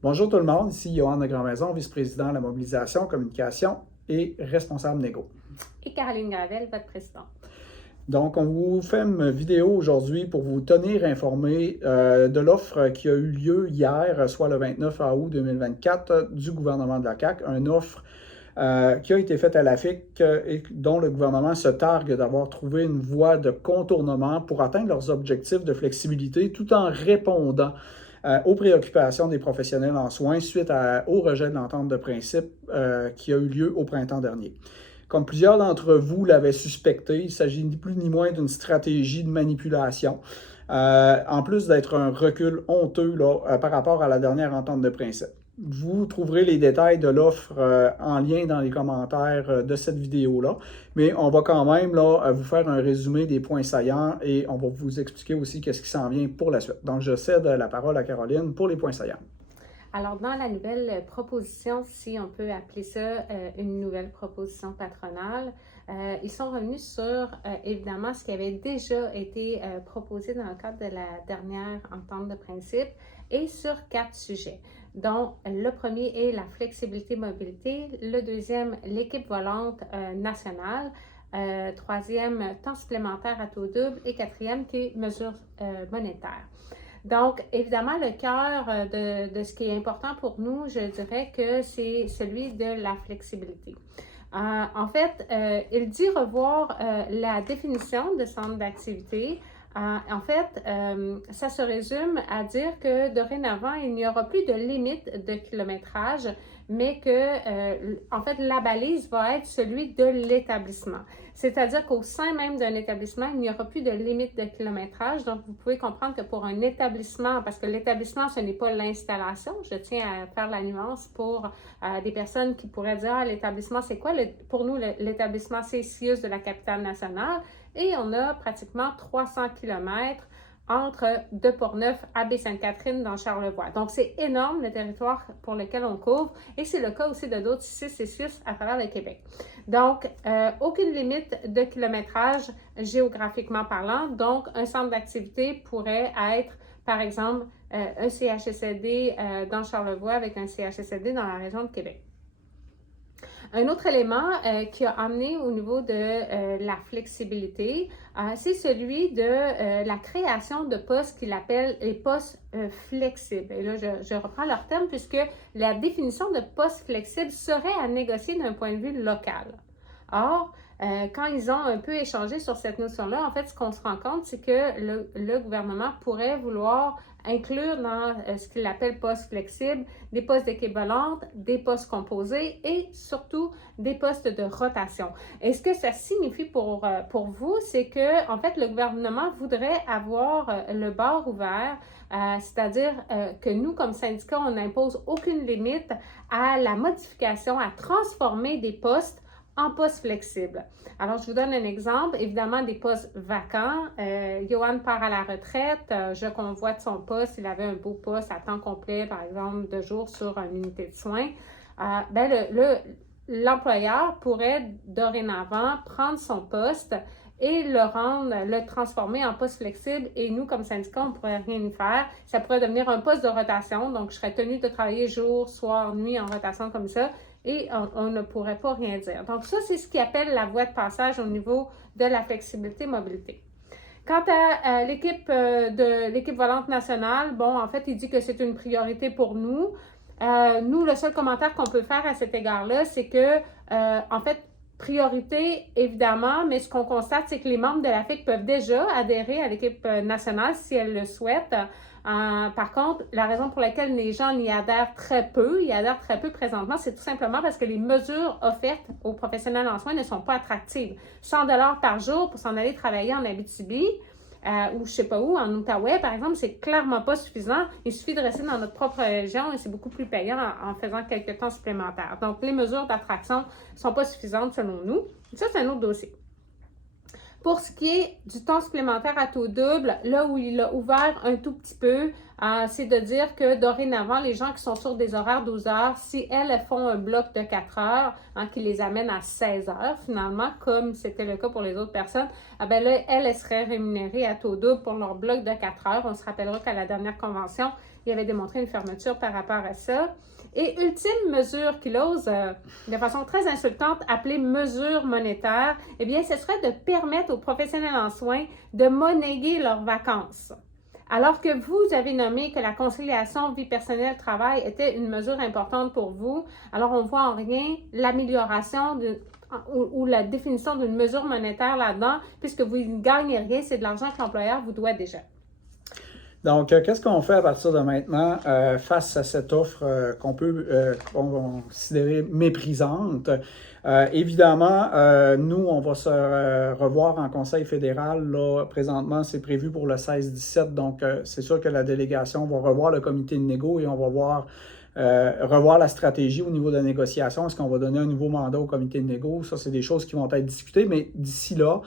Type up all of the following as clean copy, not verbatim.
Bonjour tout le monde, ici Johan de Grandmaison, vice-président de la mobilisation, communication et responsable négo. Et Caroline Gravel, votre présidente. Donc, on vous fait une vidéo aujourd'hui pour vous tenir informé de l'offre qui a eu lieu hier, soit le 29 août 2024, du gouvernement de la CAQ, une offre qui a été faite à la FIC et dont le gouvernement se targue d'avoir trouvé une voie de contournement pour atteindre leurs objectifs de flexibilité tout en répondant aux préoccupations des professionnels en soins suite au rejet de l'entente de principe qui a eu lieu au printemps dernier. Comme plusieurs d'entre vous l'avaient suspecté, il s'agit ni plus ni moins d'une stratégie de manipulation, en plus d'être un recul honteux par rapport à la dernière entente de principe. Vous trouverez les détails de l'offre en lien dans les commentaires de cette vidéo-là, mais on va quand même vous faire un résumé des points saillants et on va vous expliquer aussi qu'est-ce qui s'en vient pour la suite. Donc, je cède la parole à Caroline pour les points saillants. Alors, dans la nouvelle proposition, si on peut appeler ça une nouvelle proposition patronale, ils sont revenus sur, évidemment, ce qui avait déjà été proposé dans le cadre de la dernière entente de principe et sur 4 sujets, dont le premier est la flexibilité-mobilité, le deuxième, l'équipe volante nationale, troisième, temps supplémentaire à taux double et quatrième, qui est mesures monétaires. Donc, évidemment, le cœur de ce qui est important pour nous, je dirais que c'est celui de la flexibilité. En fait, il dit revoir la définition de centre d'activité. En fait, ça se résume à dire que dorénavant, il n'y aura plus de limite de kilométrage, mais que, en fait, la balise va être celui de l'établissement. C'est-à-dire qu'au sein même d'un établissement, il n'y aura plus de limite de kilométrage. Donc, vous pouvez comprendre que pour un établissement, parce que l'établissement, ce n'est pas l'installation, je tiens à faire la nuance pour des personnes qui pourraient dire, ah, l'établissement, c'est quoi? Pour nous, l'établissement, c'est CIUS de la capitale nationale. Et on a pratiquement 300 km entre de Portneuf à Baie-Sainte-Catherine dans Charlevoix. Donc, c'est énorme le territoire pour lequel on couvre et c'est le cas aussi de d'autres 6 et 6 à travers le Québec. Donc, aucune limite de kilométrage géographiquement parlant. Donc, un centre d'activité pourrait être, par exemple, un CHSLD dans Charlevoix avec un CHSLD dans la région de Québec. Un autre élément qui a amené au niveau de la flexibilité, c'est celui de la création de postes qu'il appelle les postes flexibles. Et là, je reprends leur terme puisque la définition de poste flexible serait à négocier d'un point de vue local. Or, quand ils ont un peu échangé sur cette notion-là, en fait, ce qu'on se rend compte, c'est que le gouvernement pourrait vouloir inclure dans ce qu'il appelle postes flexibles, des postes d'équipe volante, des postes composés et surtout des postes de rotation. Et ce que ça signifie pour vous, c'est que, en fait, le gouvernement voudrait avoir le bar ouvert, c'est-à-dire que nous, comme syndicat, on n'impose aucune limite à la modification, à transformer des postes en poste flexible. Alors, je vous donne un exemple. Évidemment, des postes vacants. Johan part à la retraite. Je convoite son poste. Il avait un beau poste à temps complet, par exemple, 2 jours sur une unité de soins. L'employeur pourrait dorénavant prendre son poste et le transformer en poste flexible. Et nous, comme syndicat, on ne pourrait rien y faire. Ça pourrait devenir un poste de rotation. Donc, je serais tenue de travailler jour, soir, nuit en rotation comme ça. Et on ne pourrait pas rien dire. Donc, ça, c'est ce qu'ils appelle la voie de passage au niveau de la flexibilité-mobilité. Quant à l'équipe volante nationale, bon, en fait, il dit que c'est une priorité pour nous. Nous, le seul commentaire qu'on peut faire à cet égard-là, c'est que, en fait, priorité, évidemment, mais ce qu'on constate, c'est que les membres de la FIC peuvent déjà adhérer à l'équipe nationale si elles le souhaitent. Par contre, la raison pour laquelle les gens y adhèrent très peu, présentement, c'est tout simplement parce que les mesures offertes aux professionnels en soins ne sont pas attractives. 100 $ par jour pour s'en aller travailler en Abitibi, ou je sais pas où, en Outaouais, par exemple, c'est clairement pas suffisant. Il suffit de rester dans notre propre région et c'est beaucoup plus payant en faisant quelques temps supplémentaires. Donc, les mesures d'attraction ne sont pas suffisantes selon nous. Ça, c'est un autre dossier. Pour ce qui est du temps supplémentaire à taux double, là où il a ouvert un tout petit peu, c'est de dire que dorénavant, les gens qui sont sur des horaires 12 heures, si elles font un bloc de 4 heures, qui les amène à 16 heures finalement, comme c'était le cas pour les autres personnes, ben là, elles seraient rémunérées à taux double pour leur bloc de 4 heures. On se rappellera qu'à la dernière convention, il avait démontré une fermeture par rapport à ça. Et ultime mesure qu'il ose, de façon très insultante, appelée mesure monétaire, eh bien, ce serait de permettre aux professionnels en soins de monnayer leurs vacances. Alors que vous avez nommé que la conciliation vie personnelle-travail était une mesure importante pour vous, alors on ne voit en rien l'amélioration ou la définition d'une mesure monétaire là-dedans, puisque vous ne gagnez rien, c'est de l'argent que l'employeur vous doit déjà. Donc, qu'est-ce qu'on fait à partir de maintenant face à cette offre qu'on peut considérer méprisante? Évidemment, nous, on va se revoir en Conseil fédéral. Là, présentement, c'est prévu pour le 16-17. Donc, c'est sûr que la délégation va revoir le comité de négo et on va revoir la stratégie au niveau de la négociation. Est-ce qu'on va donner un nouveau mandat au comité de négo? Ça, c'est des choses qui vont être discutées, mais d'ici là,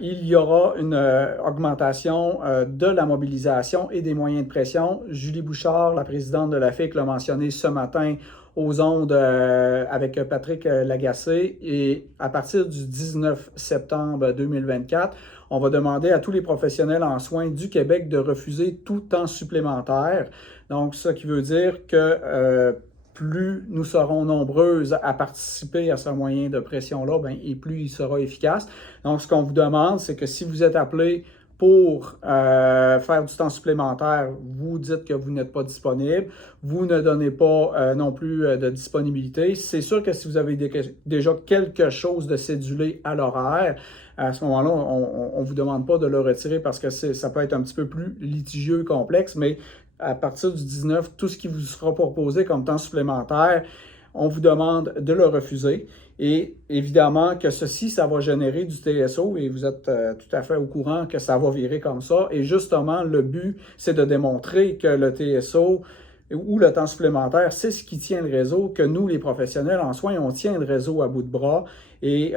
il y aura une augmentation de la mobilisation et des moyens de pression. Julie Bouchard, la présidente de la FIC, l'a mentionné ce matin aux ondes avec Patrick Lagacé. Et à partir du 19 septembre 2024, on va demander à tous les professionnels en soins du Québec de refuser tout temps supplémentaire. Donc, ce qui veut dire que plus nous serons nombreuses à participer à ce moyen de pression-là, et plus il sera efficace. Donc, ce qu'on vous demande, c'est que si vous êtes appelé pour faire du temps supplémentaire, vous dites que vous n'êtes pas disponible, vous ne donnez pas non plus de disponibilité. C'est sûr que si vous avez déjà quelque chose de cédulé à l'horaire, à ce moment-là, on ne vous demande pas de le retirer parce que ça peut être un petit peu plus litigieux, complexe, mais à partir du 19, tout ce qui vous sera proposé comme temps supplémentaire, on vous demande de le refuser. Et évidemment que ceci, ça va générer du TSO et vous êtes tout à fait au courant que ça va virer comme ça. Et justement, le but, c'est de démontrer que le TSO ou le temps supplémentaire, c'est ce qui tient le réseau, que nous, les professionnels en soins, on tient le réseau à bout de bras et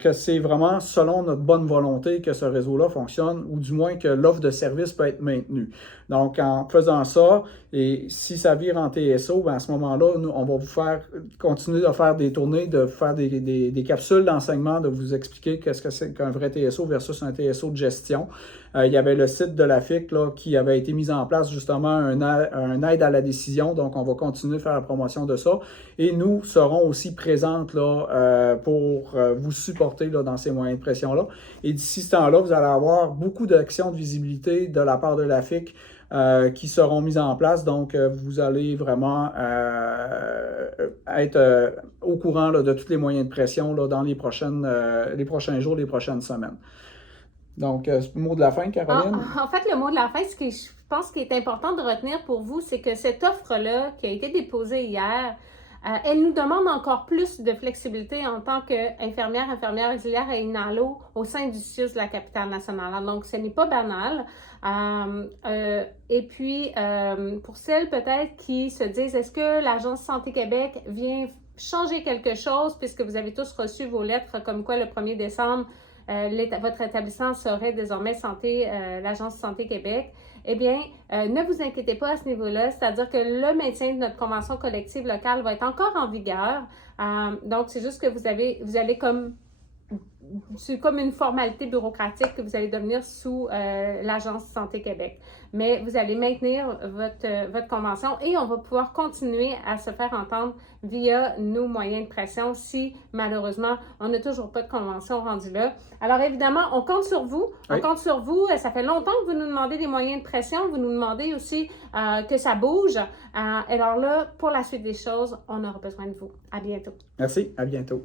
que c'est vraiment selon notre bonne volonté que ce réseau-là fonctionne ou du moins que l'offre de service peut être maintenue. Donc, en faisant ça, et si ça vire en TSO, à ce moment-là, nous, on va vous faire continuer de faire des tournées, de faire des capsules d'enseignement, de vous expliquer qu'est-ce que c'est qu'un vrai TSO versus un TSO de gestion. Il y avait le site de la FIC là, qui avait été mis en place justement un aide à la décision. Donc, on va continuer à faire la promotion de ça. Et nous serons aussi présentes là, pour vous supporter là, dans ces moyens de pression-là. Et d'ici ce temps-là, vous allez avoir beaucoup d'actions de visibilité de la part de la FIC qui seront mises en place. Donc, vous allez vraiment être au courant là, de tous les moyens de pression là, dans les prochains jours, les prochaines semaines. Donc, mot de la fin, Caroline? En fait, le mot de la fin, ce que je pense qu'il est important de retenir pour vous, c'est que cette offre-là qui a été déposée hier, elle nous demande encore plus de flexibilité en tant qu'infirmière auxiliaire à Inalo au sein du CIUS de la capitale nationale. Donc, ce n'est pas banal. Et puis, pour celles peut-être qui se disent, est-ce que l'Agence Santé Québec vient changer quelque chose puisque vous avez tous reçu vos lettres comme quoi le 1er décembre, votre établissement serait désormais l'Agence Santé Québec, eh bien, ne vous inquiétez pas à ce niveau-là, c'est-à-dire que le maintien de notre convention collective locale va être encore en vigueur. Donc, c'est juste que vous allez c'est comme une formalité bureaucratique que vous allez devenir sous l'Agence Santé Québec. Mais vous allez maintenir votre convention et on va pouvoir continuer à se faire entendre via nos moyens de pression si, malheureusement, on n'a toujours pas de convention rendue là. Alors, évidemment, on compte sur vous. Oui. On compte sur vous. Ça fait longtemps que vous nous demandez des moyens de pression. Vous nous demandez aussi que ça bouge. Alors là, pour la suite des choses, on aura besoin de vous. À bientôt. Merci, à bientôt.